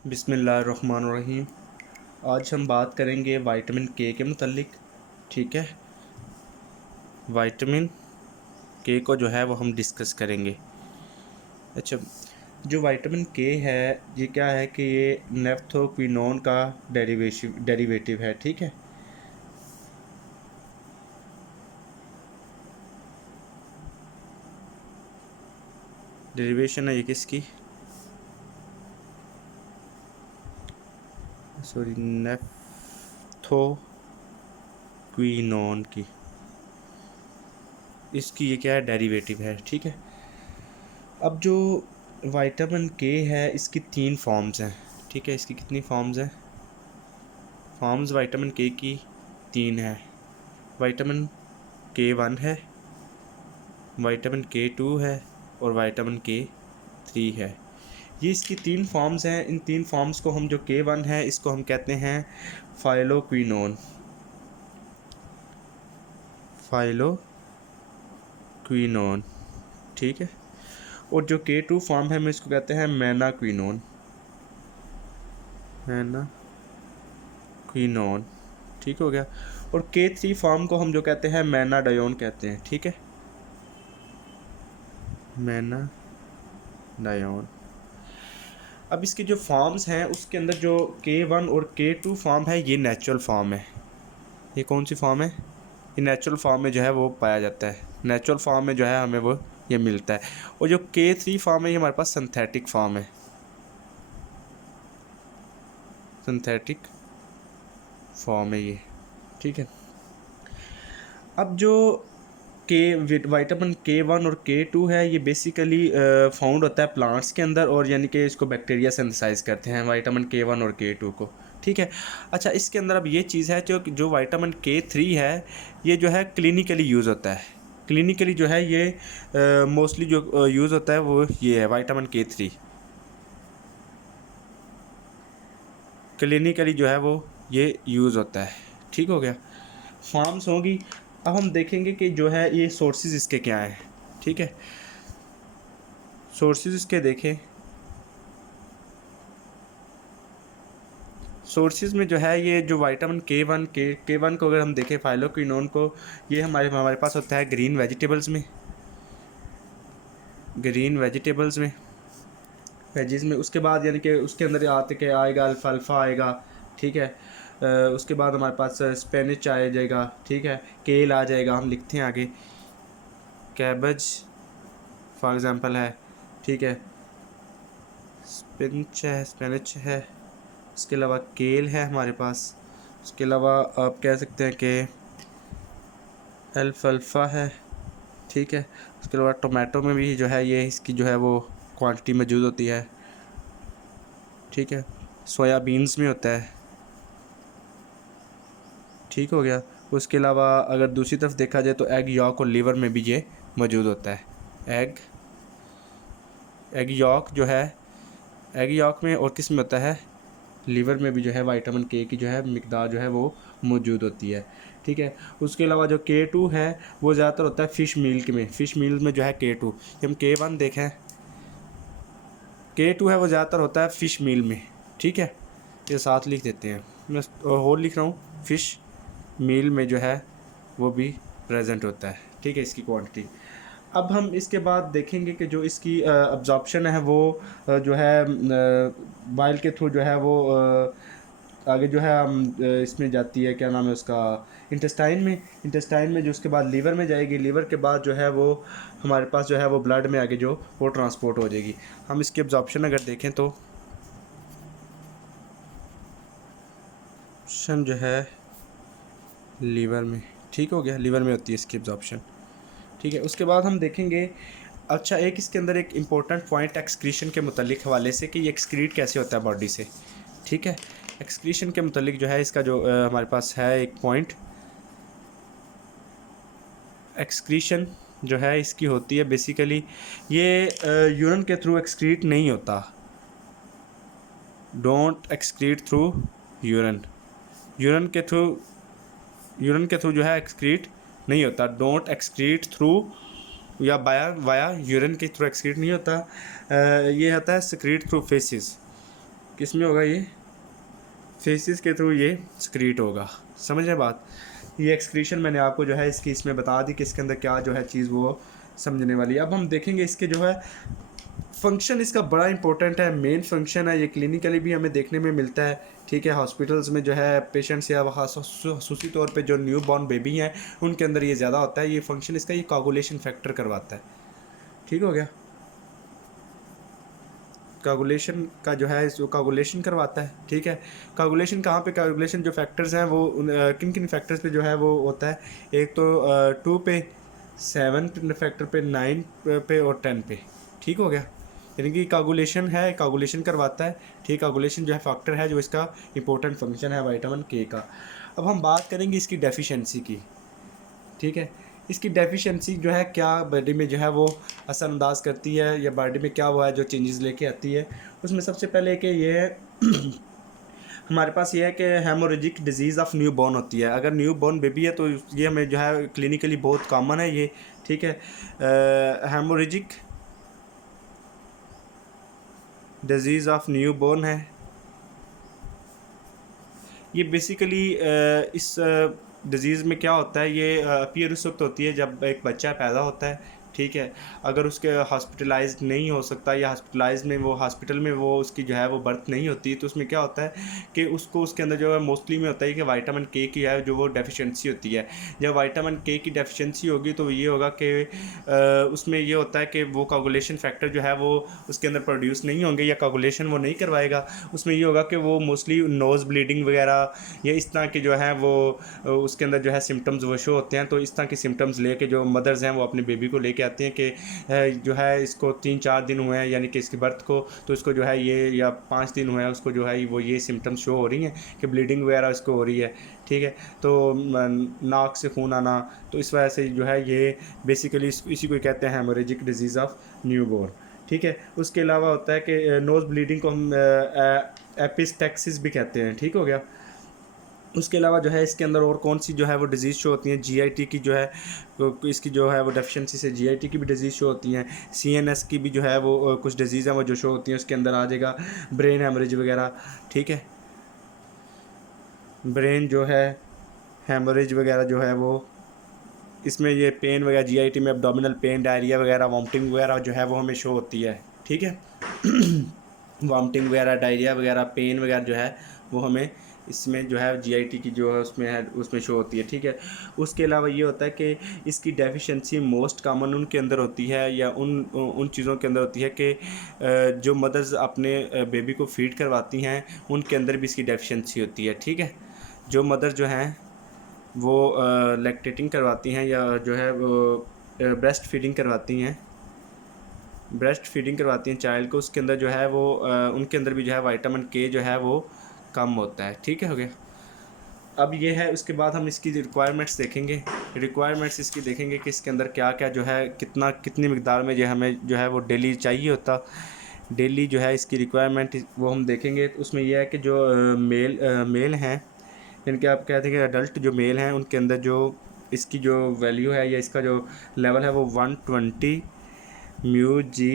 बिस्मिल्लाहिर्रहमानिर्रहीम। आज हम बात करेंगे विटामिन के मुतल्लिक। ठीक है, विटामिन के को जो है वो हम डिस्कस करेंगे। अच्छा, जो विटामिन के है ये क्या है कि ये नेफ्थोक्विनोन का डेरिवेटिव है। ठीक है, डेरिवेशन है ये किसकी, सॉरी, नेफ्थोक्विनोन की। इसकी ये क्या है, डेरिवेटिव है। ठीक है, अब जो विटामिन के है इसकी 3 फॉर्म्स हैं। ठीक है, इसकी कितनी फॉर्म्स हैं? फॉर्म्स विटामिन के की 3 है। विटामिन के 1 है, विटामिन के 2 है और विटामिन के 3 है। ये इसकी 3 फॉर्म्स हैं। इन 3 फॉर्म्स को हम, जो के 1 है इसको हम कहते हैं फाइलोक्विनोन। फाइलोक्विनोन, ठीक है। और जो के 2 फॉर्म है हम इसको कहते हैं मैनाक्विनोन। मैनाक्विनोन, ठीक हो गया। और के 3 फॉर्म को हम जो कहते हैं मैनाडायोन कहते हैं। ठीक है, मैनाडायोन। अब इसके जो फॉर्म्स हैं उसके अंदर जो के 1 और के 2 फॉर्म है ये नेचुरल फॉर्म है। ये कौन सी फॉर्म है? ये नेचुरल फॉर्म में जो है वो पाया जाता है। नेचुरल फॉर्म में जो है हमें वो ये मिलता है। और जो के 3 फॉर्म है ये हमारे पास सिंथेटिक फॉर्म है। सिंथेटिक फॉर्म है ये। ठीक है, अब जो विटामिन के 1 और के 2 है ये बेसिकली फाउंड होता है प्लांट्स के अंदर, और यानी कि इसको बैक्टीरिया सिंथेसाइज करते हैं विटामिन के 1 और के 2 को। ठीक है, अच्छा, इसके अंदर अब ये चीज़ है जो विटामिन के 3 है ये जो है क्लिनिकली यूज़ होता है। क्लिनिकली जो है ये मोस्टली जो यूज़ होता है वो ये है विटामिन के 3। क्लिनिकली जो है वो ये यूज़ होता है। ठीक हो गया, फॉर्म्स होगी। अब हम देखेंगे कि जो है ये सोर्सेज इसके क्या हैं। ठीक है, सोर्सेज इसके देखें। सोर्सेज में जो है ये जो विटामिन के 1 को अगर हम देखें, फाइलोक्विनोन को, ये हमारे पास होता है ग्रीन वेजिटेबल्स में। वेजिस में उसके बाद यानी कि उसके अंदर आते के आएगा अल्फाल्फा आएगा। ठीक है, उसके बाद हमारे पास स्पेनिच आ जाएगा। ठीक है, केल आ जाएगा। हम लिखते हैं आगे, कैबेज फॉर एग्ज़ाम्पल है। ठीक है, स्पेनिच है। इसके अलावा केल है हमारे पास। उसके अलावा आप कह सकते हैं कि अल्फाल्फा है। ठीक है, उसके अलावा टोमेटो में भी जो है ये इसकी जो है वो क्वांटिटी मौजूद होती है। ठीक है, सोयाबीन्स में होता है। ठीक हो गया, उसके अलावा अगर दूसरी तरफ देखा जाए तो एग यॉक और लीवर में भी ये मौजूद होता है। एग यॉक जो है, एग यॉक में और किस में होता है, लीवर में भी जो है विटामिन के की जो है मिकदार जो है वो मौजूद होती है। ठीक है, उसके अलावा जो के 2 है वो ज़्यादातर होता है फ़िश मील में। फ़िश मील में जो है के 2, हम के 1 देखें, के 2 है वो ज़्यादातर होता है फ़िश मील में। ठीक है, ये साथ लिख देते हैं, मैं और लिख रहा हूँ, फ़िश मील में जो है वो भी प्रेजेंट होता है। ठीक है, इसकी क्वांटिटी। अब हम इसके बाद देखेंगे कि जो इसकी अब्जॉर्प्शन है वो जो है बाइल के थ्रू जो है वो आगे जो है हम इसमें जाती है, क्या नाम है उसका, इंटेस्टाइन में जो उसके बाद लीवर में जाएगी। लीवर के बाद जो है वो हमारे पास जो है वो ब्लड में आगे जो वो ट्रांसपोर्ट हो जाएगी। हम इसकी अब्जॉर्प्शन अगर देखें तो जो है लीवर में, ठीक हो गया, लीवर में होती है इसकी अब्जॉर्प्शन। ठीक है, उसके बाद हम देखेंगे, अच्छा, एक इसके अंदर एक इम्पोर्टेंट पॉइंट एक्सक्रीशन के मुतालिक हवाले से कि ये एक्सक्रीट कैसे होता है बॉडी से। ठीक है, एक्सक्रीशन के मुतालिक जो है इसका जो हमारे पास है एक पॉइंट, एक्सक्रीशन जो है इसकी होती है बेसिकली ये यूरिन के थ्रू एक्सक्रीट नहीं होता। Don't excrete through urine. Urine के थ्रू जो है एक्सक्रीट नहीं होता। डोंट एक्सक्रीट थ्रू या वाया यूरिन के थ्रू एक्सक्रीट नहीं होता। ये होता है सिक्रीट थ्रू फेसिस। किस में होगा ये, फेसिस के थ्रू ये एक्सक्रीट होगा। समझ रहे बात, ये एक्सक्रीशन मैंने आपको जो है इसकी इसमें बता दी कि इसके अंदर क्या जो है चीज़ वो समझने वाली है। अब हम देखेंगे इसके जो है फंक्शन, इसका बड़ा इंपॉर्टेंट है, मेन फंक्शन है, ये क्लिनिकली भी हमें देखने में मिलता है। ठीक है, हॉस्पिटल्स में जो है पेशेंट्स या खसूसी तौर पे जो न्यू बॉर्न बेबी हैं उनके अंदर ये ज़्यादा होता है। ये फंक्शन इसका ये कोगुलेशन फैक्टर करवाता है। ठीक हो गया, कोगुलेशन का जो है इसको कोगुलेशन करवाता है। ठीक है, कोगुलेशन कहाँ पे, कोगुलेशन जो फैक्टर्स हैं वो किन किन फैक्टर्स पे जो है वो होता है, एक तो 2 पे, 7 फैक्टर पे, 9 पे और 10 पे। ठीक हो गया, यानी कि कोगुलेशन है, कोगुलेशन करवाता है। ठीक, कोगुलेशन जो है फैक्टर है जो इसका इंपॉर्टेंट फंक्शन है विटामिन के का। अब हम बात करेंगे इसकी डेफिशिएंसी की। ठीक है, इसकी डेफिशिएंसी जो है क्या बॉडी में जो है वो असरअंदाज करती है या बॉडी में क्या वो है जो चेंजेस लेके आती है, उसमें सबसे पहले कि ये है हमारे पास ये है कि haemorrhagic disease of new born होती है। अगर न्यू बॉर्न बेबी है तो ये हमें जो है क्लिनिकली बहुत कॉमन है ये। ठीक है, haemorrhagic disease of new born है ये। बेसिकली इस डिज़ीज़ में क्या होता है, ये अपीयर उस वक्त होती है जब एक बच्चा पैदा होता है। ठीक है, अगर उसके हॉस्पिटलाइज नहीं हो सकता या हॉस्पिटलाइज में वो हॉस्पिटल में वो उसकी जो है वो बर्थ नहीं होती, तो उसमें क्या होता है कि उसको उसके अंदर जो है मोस्टली में होता है कि विटामिन के की है जो वो डेफिशिएंसी होती है। जब विटामिन के की डेफिशिएंसी होगी तो ये होगा कि उसमें ये होता है कि वो कोगुलेशन फैक्टर जो है वो उसके अंदर प्रोड्यूस नहीं होंगे या कोगुलेशन वो नहीं करवाएगा। उसमें ये होगा कि वो मोस्टली नोज़ ब्लीडिंग वगैरह या इस तरह के जो है वो उसके अंदर जो है सिम्टम्स वो शो होते हैं। तो इस तरह के सिम्टम्स लेके जो मदर्स हैं वो अपने बेबी को लेके आती हैं कि जो है इसको 3-4 दिन हुए हैं यानी कि इसकी बर्थ को, तो इसको जो है ये या 5 दिन हुए हैं उसको जो है वो ये सिम्टम्स शो हो रही हैं कि ब्लीडिंग वगैरह इसको हो रही है। ठीक है, तो नाक से खून आना, तो इस वजह से जो है ये बेसिकली इसी को कहते हैं haemorrhagic disease of new born. ठीक है, उसके अलावा होता है कि नोज़ ब्लीडिंग को हम एपिस्टैक्सिस भी कहते हैं। ठीक हो गया, उसके अलावा जो है इसके अंदर और कौन सी जो है वो डिज़ीज़ शो होती हैं, जीआईटी की जो है इसकी जो है वो डेफिशिएंसी से जीआईटी की भी डिज़ीज़ शो होती हैं। सीएनएस की भी जो है वो कुछ डिज़ीज़ हैं वो जो शो होती हैं, उसके अंदर आ जाएगा ब्रेन हेमरेज वगैरह। ठीक है, ब्रेन जो है हेमरेज वगैरह जो है वो इसमें ये पेन वगैरह जीआईटी में एब्डोमिनल पेन, डायरिया वगैरह, वॉमिटिंग वगैरह जो है वो हमें शो होती है। ठीक है वॉमिटिंग वगैरह, डायरिया वगैरह, पेन वगैरह जो है वो हमें इसमें जो है जीआईटी की जो है उसमें शो होती है। ठीक है, उसके अलावा ये होता है कि इसकी डेफिशिएंसी मोस्ट कॉमन उनके अंदर होती है या उन चीज़ों के अंदर होती है कि जो मदर्स अपने बेबी को फीड करवाती हैं उनके अंदर भी इसकी डेफिशिएंसी होती है। ठीक है, जो मदर जो हैं वो लैक्टेटिंग करवाती हैं या जो है वो ब्रेस्ट फीडिंग करवाती हैं चाइल्ड को, उसके अंदर जो है वो उनके अंदर भी जो है विटामिन के जो है वो कम होता है। ठीक है हो गया, अब ये है उसके बाद हम इसकी रिक्वायरमेंट्स देखेंगे। रिक्वायरमेंट्स इसकी देखेंगे कि इसके अंदर क्या क्या जो है कितनी मिकदार में जो हमें जो है वो डेली चाहिए होता, डेली जो है इसकी रिक्वायरमेंट वो हम देखेंगे। उसमें यह है कि जो मेल हैं यानी कि आप कहते हैं कि अडल्ट जो मेल हैं उनके अंदर जो इसकी जो वैल्यू है या इसका जो लेवल है वो 120 म्यू जी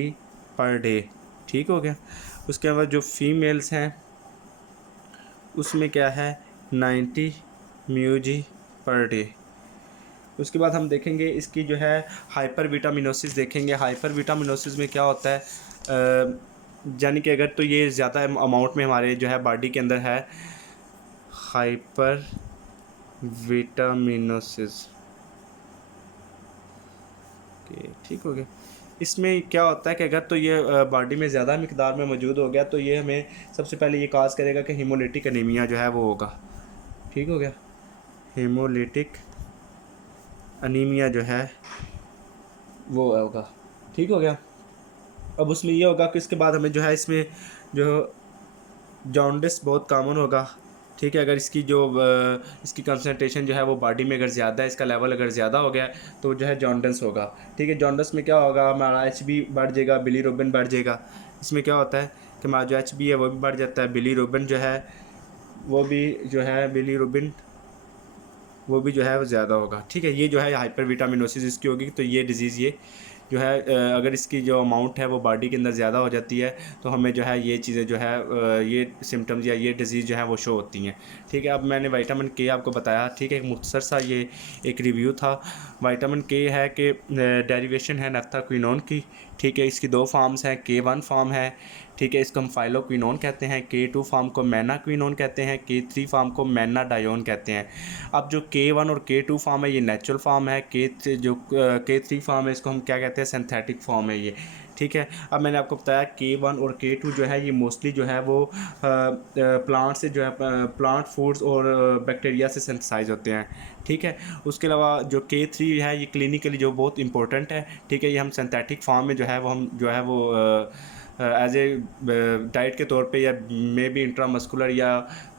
पर डे। ठीक हो गया, उसके बाद जो फीमेल्स हैं उसमें क्या है 90 म्यू जी पर डे। उसके बाद हम देखेंगे इसकी जो है हाइपर विटामिनोसिस देखेंगे। हाइपर विटामिनोसिस में क्या होता है यानी कि अगर तो ये ज़्यादा अमाउंट में हमारे जो है बॉडी के अंदर है हाइपर विटामिनोसिस के। ठीक हो गया, इसमें क्या होता है कि अगर तो ये बॉडी में ज़्यादा मिकदार में मौजूद हो गया तो ये हमें सबसे पहले ये काज करेगा कि हीमोलिटिक एनीमिया जो है वो होगा। ठीक हो गया, हीमोलिटिक एनीमिया जो है वो होगा। ठीक हो गया, अब उसमें ये होगा कि इसके बाद हमें जो है इसमें जो जॉन्डिस बहुत कॉमन होगा। ठीक है, अगर इसकी जो इसकी कंसनट्रेशन जो है वो बॉडी में अगर ज़्यादा है, इसका लेवल अगर ज़्यादा हो गया तो जो है जॉन्डिस होगा। ठीक है, जॉन्डिस में क्या होगा हमारा HB बढ़ जाएगा, बिलीरुबिन बढ़ जाएगा। इसमें क्या होता है कि हमारा जो HB है वो भी बढ़ जाता है, बिलीरुबिन जो है वो भी जो है बिलीरुबिन वो भी जो है वो ज़्यादा होगा। ठीक है, ये जो है हाइपर विटामिनोसिस इसकी होगी तो ये डिज़ीज़ ये जो है अगर इसकी जो अमाउंट है वो बॉडी के अंदर ज़्यादा हो जाती है तो हमें जो है ये चीज़ें जो है ये सिम्टम्स या ये डिजीज़ जो है वो शो होती हैं। ठीक है, अब मैंने विटामिन के आपको बताया। ठीक है, एक मुख्तसर सा ये एक रिव्यू था। विटामिन के है कि डेरिवेशन है नफ्थाक्विनोन की। ठीक है, इसकी 2 फार्म्स हैं, K1 फार्म है। ठीक है, इसको हम फाइलोक्विनोन कहते हैं। K2 फार्म को मैनाक्विनोन कहते हैं। K3 फार्म को मैनाडायोन कहते हैं। अब जो K1 और K2 फार्म है ये नेचुरल फार्म है। K3 फार्म है इसको हम क्या कहते हैं, सिंथेटिक फार्म है ये। ठीक है, अब मैंने आपको बताया K1 और K2 जो है ये मोस्टली जो है वो प्लांट से जो है प्लांट फूड्स और बैक्टीरिया से सिंथेसाइज होते हैं। ठीक है, उसके अलावा जो K3 है ये क्लिनिकली जो बहुत इंपॉर्टेंट है। ठीक है, ये हम सिंथेटिक फार्म में जो है वो हम जो है वो एज ए डाइट के तौर पे या मे बी इंट्रामस्कुलर या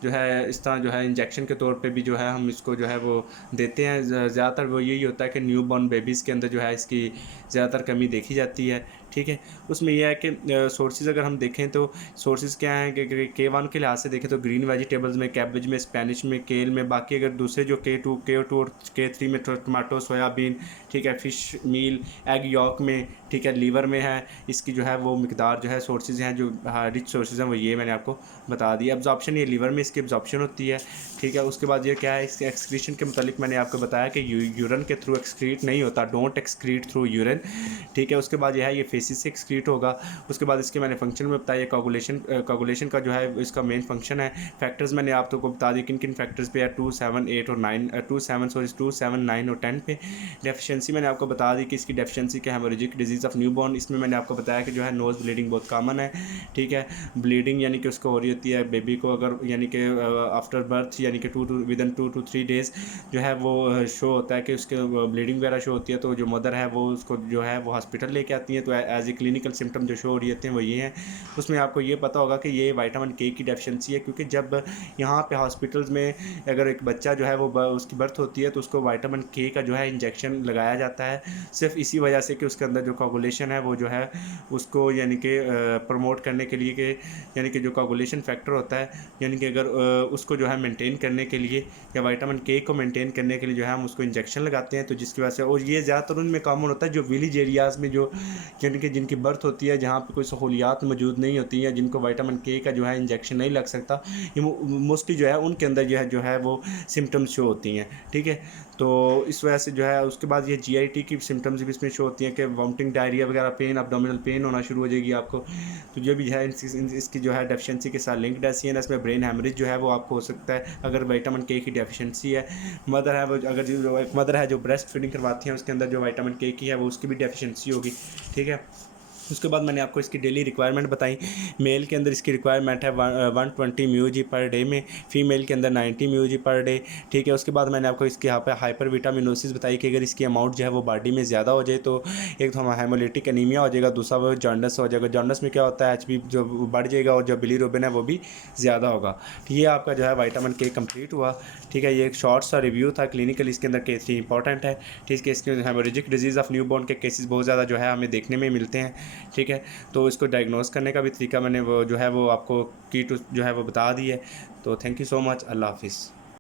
जो है इस तरह जो है इंजेक्शन के तौर पे भी जो है हम इसको जो है वो देते हैं। ज़्यादातर वो यही होता है कि न्यू बॉर्न बेबीज़ के अंदर जो है इसकी ज़्यादातर कमी देखी जाती है। ठीक है, उसमें यह है कि सोर्सेज अगर हम देखें तो सोर्सेज क्या हैं कि K1 के लिहाज से देखें तो ग्रीन वेजिटेबल्स में, कैबेज में, स्पेनिश में, केल में। बाकी अगर दूसरे जो K2 और K3 में टमाटो, सोयाबीन, ठीक है, फ़िश मील, एग यॉक में, ठीक है, लीवर में है। इसकी जो है वो मिकदार जो है सोर्सेज हैं जो रिच सोर्सेज हैं वो ये मैंने आपको बता दिया। एब्जॉर्प्शन ये लीवर में इसकी एब्जॉर्प्शन होती है। ठीक है, उसके बाद ये क्या है, इसके एक्सक्रीशन के मतलब मैंने आपको बताया कि यूरिन के थ्रू एक्सक्रीट नहीं होता, डोंट एक्सक्रीट थ्रू यूरिन। ठीक है, उसके बाद यह है ये फेसिस से एक्सक्रीट होगा। उसके बाद इसके मैंने फंक्शन में बताया कोगुलेशन का जो है इसका मेन फंक्शन है। फैक्टर्स मैंने आपको बता दी किन किन फैक्टर्स पे है, 2, 7, 8 और 9 2, 7, 9 और 10 पे। डेफिशिएंसी मैंने आपको बता दी कि इसकी डेफिशिएंसी क्या है, हेमोरेजिक डिजीज़ ऑफ न्यूबॉर्न। इसमें मैंने आपको बताया कि जो है नोज़ ब्लीडिंग बहुत कॉमन है। ठीक है, ब्लीडिंग यानी कि उसको हो रही होती है बेबी को अगर यानी कि आफ्टर बर्थ यानी कि विदिन 2 to 3 डेज़ जो है वो शो होता है कि उसके ब्लीडिंग वगैरह शो होती है। तो जो मदर है वो उसको जो है वो हॉस्पिटल लेके आती हैं। तो एज ए क्लिनिकल सिम्टम जो शो हो रही होते हैं वो ये हैं। उसमें आपको ये पता होगा कि ये विटामिन के की डेफिशिएंसी है, क्योंकि जब यहाँ पे हॉस्पिटल्स में अगर एक बच्चा जो है वो उसकी बर्थ होती है तो उसको विटामिन के का जो है इंजेक्शन लगाया जाता है, सिर्फ इसी वजह से कि उसके अंदर जो कोगुलेशन है वो जो है उसको यानी कि प्रमोट करने के लिए कि यानी कि जो कोगुलेशन फैक्टर होता है यानी कि अगर उसको जो है मेंटेन करने के लिए या विटामिन के को मेंटेन करने के लिए जो है हम उसको इंजेक्शन लगाते हैं। तो जिसकी वजह से, और ये ज़्यादातर उनमें कॉमन होता है जो विलेज एरियाज़ में जो यानी कि जिनकी बर्थ होती है जहाँ पे कोई सहूलियात मौजूद नहीं होती हैं, जिनको विटामिन के का जो है इंजेक्शन नहीं लग सकता, ये मोस्टली जो है उनके अंदर जो है वो सिम्टम्स शो होती हैं। ठीक है, तो इस वजह से जो है उसके बाद ये GIT की सिम्टम्स भी इसमें शो होती हैं कि वॉमिटिंग, डायरिया वगैरह, पेन, एब्डोमिनल पेन होना शुरू हो जाएगी आपको। तो जो भी है इसकी जो है डेफिशिएंसी के साथ लिंक्ड है। CNS में ब्रेन हेमरेज जो है वो आपको हो सकता है अगर विटामिन के की डेफिशिएंसी है। मदर है वो अगर जो एक मदर है जो ब्रेस्ट फीडिंग करवाती है उसके अंदर जो विटामिन के की है वो उसकी भी डेफिशिएंसी होगी। ठीक है, उसके बाद मैंने आपको इसकी डेली रिक्वायरमेंट बताई। मेल के अंदर इसकी रिक्वायरमेंट है 120 mg पर डे में, फीमेल के अंदर 90 mg पर डे। ठीक है, उसके बाद मैंने आपको इसके यहाँ पे हाइपर विटामिनोसिस बताई कि अगर इसकी अमाउंट जो है वो बॉडी में ज़्यादा हो जाए तो एक तो हमारा हेमोलिटिक एनीमिया हो जाएगा, दूसरा वो जॉन्डस हो जाएगा। जॉन्डस में क्या होता है, HB जो बढ़ जाएगा और जो बिलीरुबिन है वो भी ज़्यादा होगा। ये आपका जो है विटामिन के कंप्लीट हुआ। ठीक है, ये एक शॉर्ट सा रिव्यू था क्लिनिकल। इसके अंदर K3 इंपॉर्टेंट है। ठीक है, इसके हेमोरेजिक डिजीज़ ऑफ न्यूबॉर्न के केसेस बहुत ज़्यादा जो है हमें देखने में मिलते हैं। ठीक है, तो इसको डायग्नोस करने का भी तरीका मैंने वो जो है वो आपको की टू जो है वो बता दी है। तो थैंक यू सो मच, अल्लाह हाफिज़।